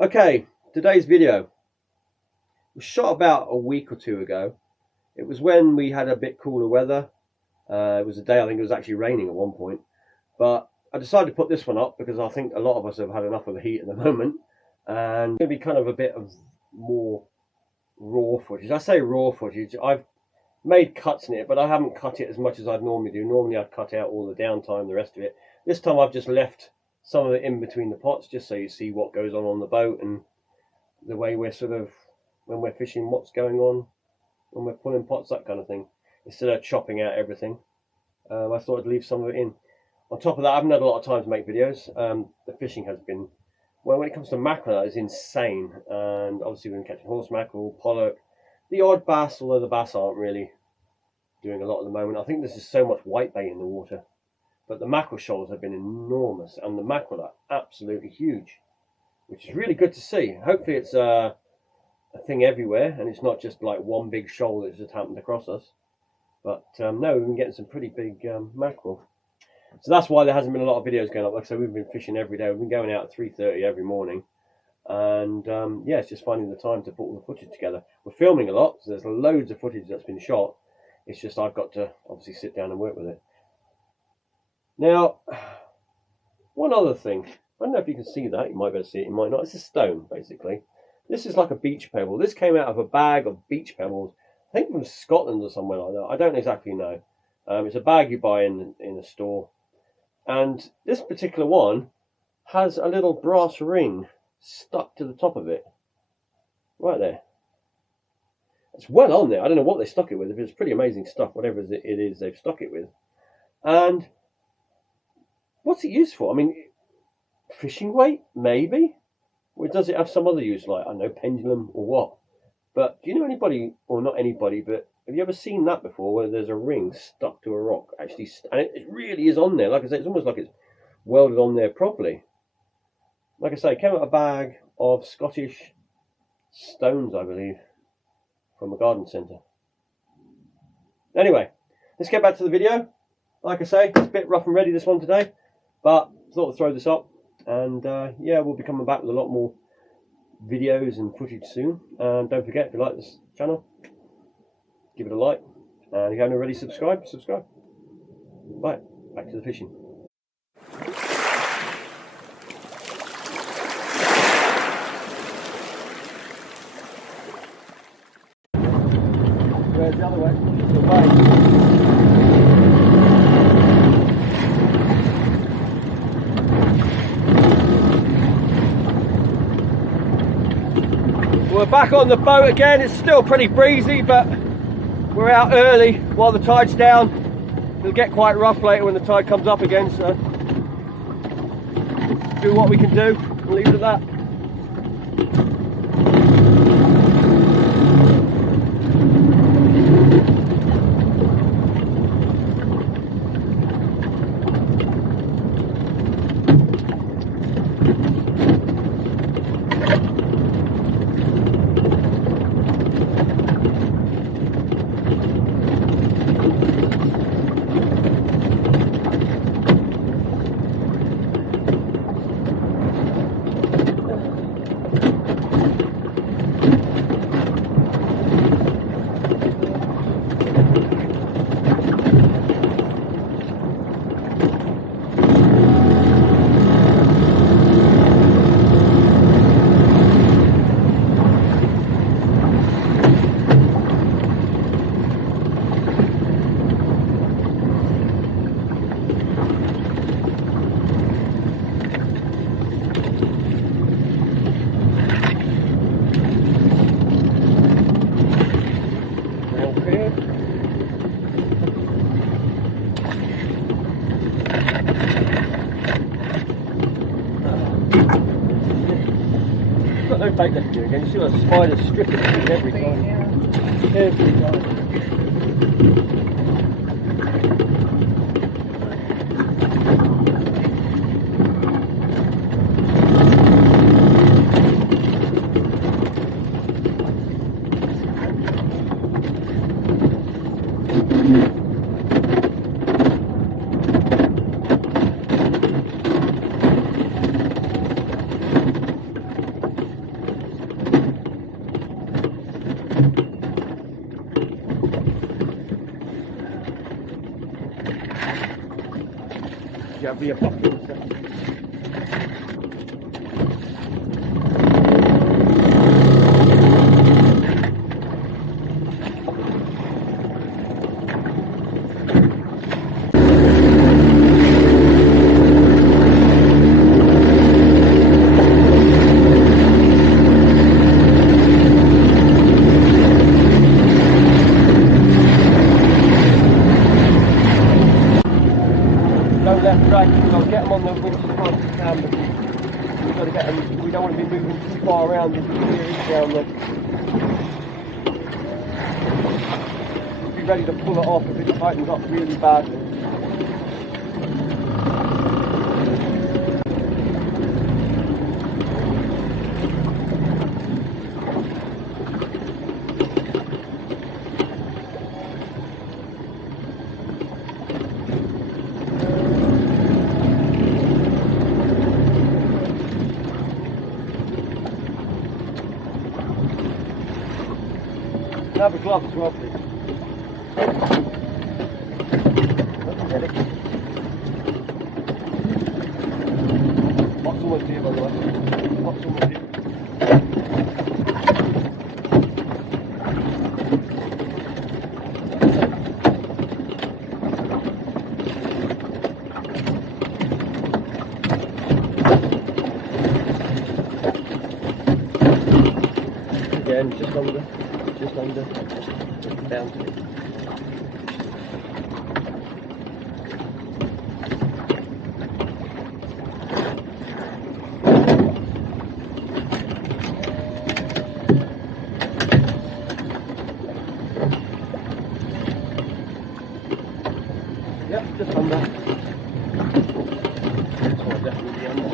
Okay, today's video was shot about a week or two ago. It was when we had a bit cooler weather. It was a day I think it was actually raining at one point, but I decided to put this one up because I think a lot of us have had enough of the heat at the moment, and it's going to be kind of a bit of more raw footage. I say raw footage. I've made cuts in it, but I haven't cut it as much as I'd normally do. Normally I'd cut out all the downtime, the rest of it. This time I've just left some of it in between the pots, just so you see what goes on the boat and the way we're sort of, when we're fishing, what's going on, when we're pulling pots, that kind of thing, instead of chopping out everything. I thought I'd leave some of it in. On top of that, I haven't had a lot of time to make videos. The fishing has been, well, when it comes to mackerel, that is insane. And obviously we've been catching horse mackerel, pollock, the odd bass, although the bass aren't really doing a lot at the moment. I think there's just so much whitebait in the water. But the mackerel shoals have been enormous, and the mackerel are absolutely huge, which is really good to see. Hopefully it's a thing everywhere, and it's not just like one big shoal that's just happened across us. But no, we've been getting some pretty big mackerel. So that's why there hasn't been a lot of videos going up. Like I said, we've been fishing every day. We've been going out at 3:30 every morning. And yeah, it's just finding the time to put all the footage together. We're filming a lot, so there's loads of footage that's been shot. It's just I've got to obviously sit down and work with it. Now, one other thing. I don't know if you can see that. You might be able to see it, you might not. It's a stone, basically. This is like a beach pebble. This came out of a bag of beach pebbles, I think from Scotland or somewhere like that. I don't exactly know. It's a bag you buy in a store. And this particular one has a little brass ring stuck to the top of it. Right there. It's well on there. I don't know what they stuck it with. If it's pretty amazing stuff, whatever it is they've stuck it with. And what's it used for? I mean, fishing weight, maybe? Or does it have some other use, like, I don't know, pendulum or what? But do you know anybody, or not anybody, but have you ever seen that before, where there's a ring stuck to a rock, actually, and it really is on there? Like I say, it's almost like it's welded on there properly. Like I say, it came out of a bag of Scottish stones, I believe, from a garden centre. Anyway, let's get back to the video. Like I say, it's a bit rough and ready, this one today, but I thought I'd throw this up. And yeah, we'll be coming back with a lot more videos and footage soon. And don't forget, if you like this channel, give it a like. And if you haven't already subscribed, subscribe. Right, back to the fishing. Where's the other way? The way. We're back on the boat again. It's still pretty breezy, but we're out early while the tide's down. It'll get quite rough later when the tide comes up again, so do what we can do and leave it at that. No bait left here again. You see a spider stripping things every time. Every time. be a fucking left, right, so get them on the winch as fast as you can, but we've got to get them, we don't want to be moving too far around if the gear is down there. Be ready to pull it off if it tightens up really badly. Have a glove as well, please. Get it. Box almost here, by the way. Box almost here. Again, just under. Just under, just down to it. Yep, just under. So definitely under.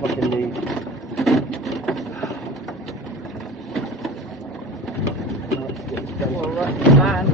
Fucking need. All right, man.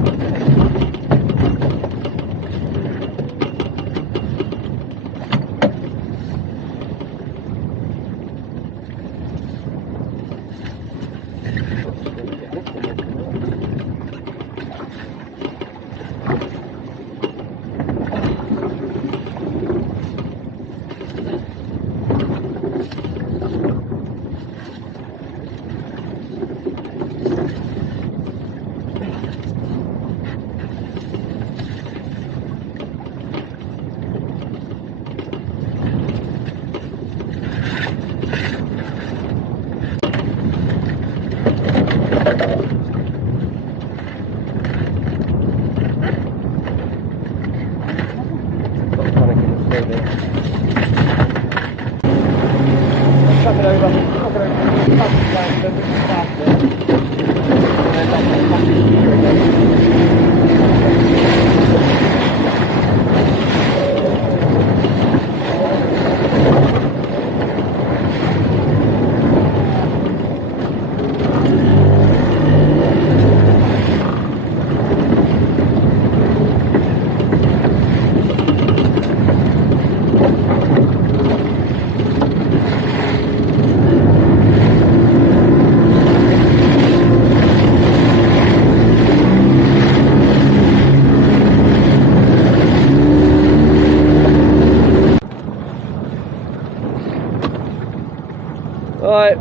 Right,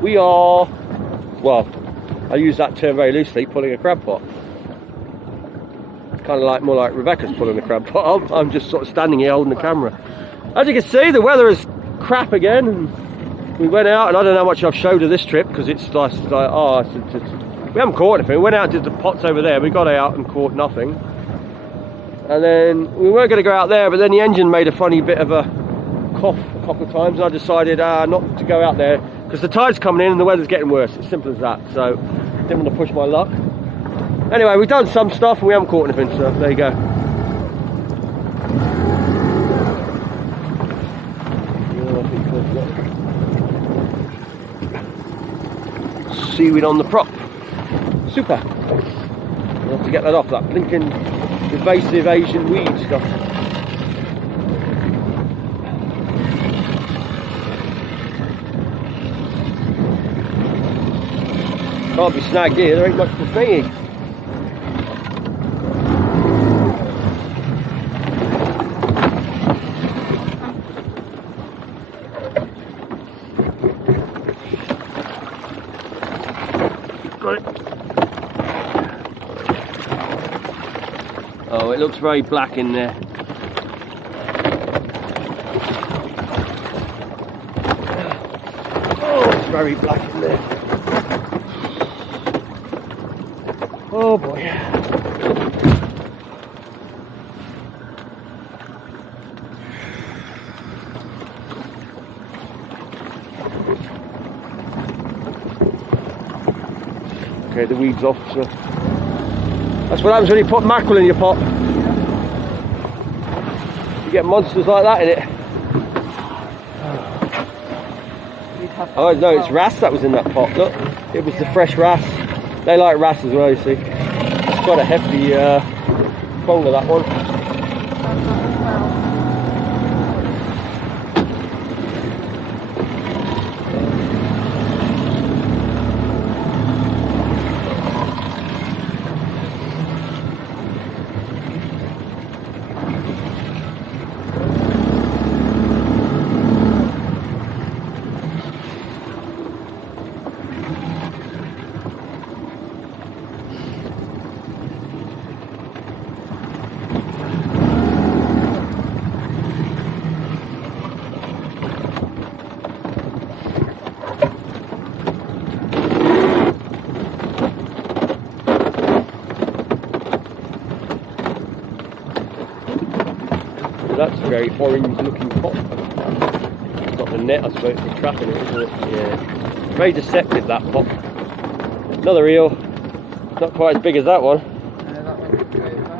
we are, well, I use that term very loosely, pulling a crab pot. Kind of like, more like Rebecca's pulling the crab pot. I'm just sort of standing here holding the camera. As you can see, the weather is crap again. And we went out, and I don't know how much I've showed of this trip, because it's like, oh, it's We haven't caught anything. We went out to the pots over there. We got out and caught nothing. And then we weren't going to go out there, but then the engine made a funny bit of a cough a couple of times. And I decided not to go out there because the tide's coming in and the weather's getting worse. It's simple as that. So didn't want to push my luck. Anyway, we've done some stuff and we haven't caught anything. So there you go. Seaweed on the prop. Super. We'll have to get that off, that blinking invasive Asian weed stuff. Can't be snagged here, there ain't much to snag. Oh, it looks very black in there. Oh, it's very black in there. Oh boy. Okay, the weed's off, so that's what happens when you put mackerel in your pot. You get monsters like that in it. Oh no, it's wrasse that was in that pot. Look, it was the fresh wrasse. They like wrasse as well, you see. It's got a hefty conger, that one. That's a very orange looking pot. It's got the net, I suppose, for trapping it, isn't it? Yeah. Very deceptive, that pot. Another eel. Not quite as big as that one. Yeah, that one could go back.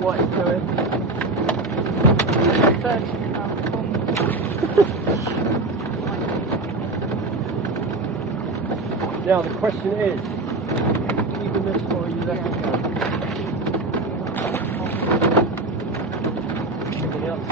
What it's doing. 30 pounds. Now the question is, even this or you let it go? Anything else?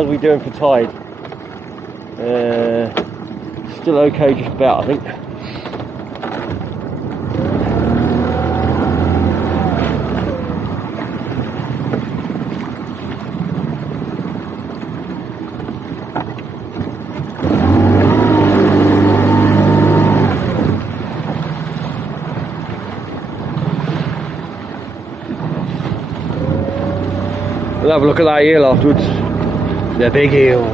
how's we doing for tide? Still okay, just about, I think. We'll have a look at that eel afterwards. The big eel.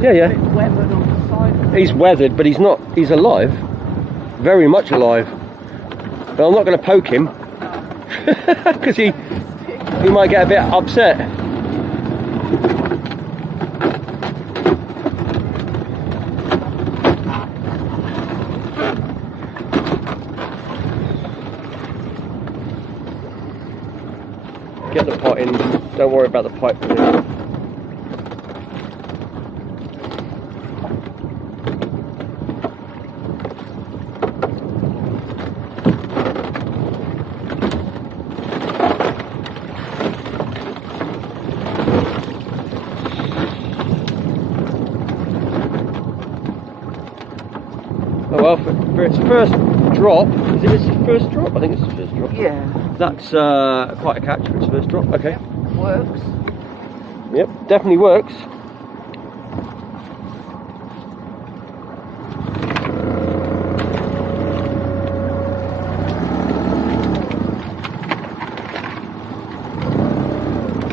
Yeah. Weathered on the side. He's weathered, but he's not. He's alive. Very much alive. But I'm not going to poke him because he might get a bit upset. Get the pot in, don't worry about the pipe. Oh well, for its first drop, is it its first drop? I think it's its first drop. Yeah. That's quite a catch for its first drop. Okay. Works. Yep, definitely works.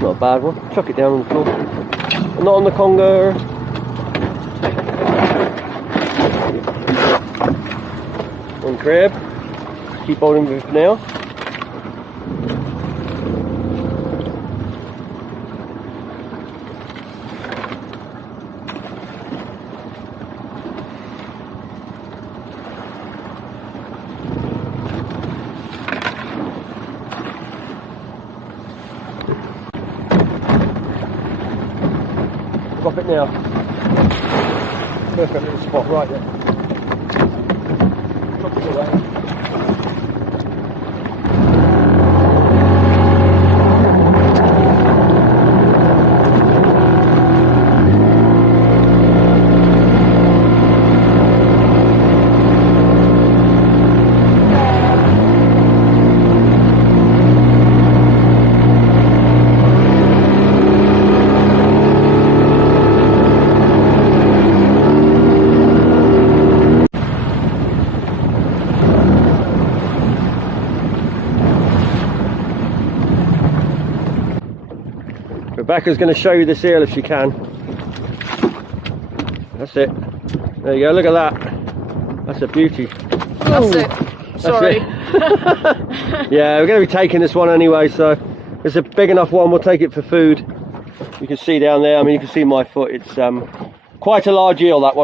Not a bad one. Chuck it down on the floor. Not on the conger. On crab. Keep holding with it now. Drop it now. Perfect little spot right there. Drop it away. Rebecca's going to show you this eel if she can. That's it. There you go, look at that. That's a beauty. That's it. Sorry. Yeah, we're going to be taking this one anyway, so it's a big enough one, we'll take it for food. You can see down there, I mean you can see my foot, it's quite a large eel, that one.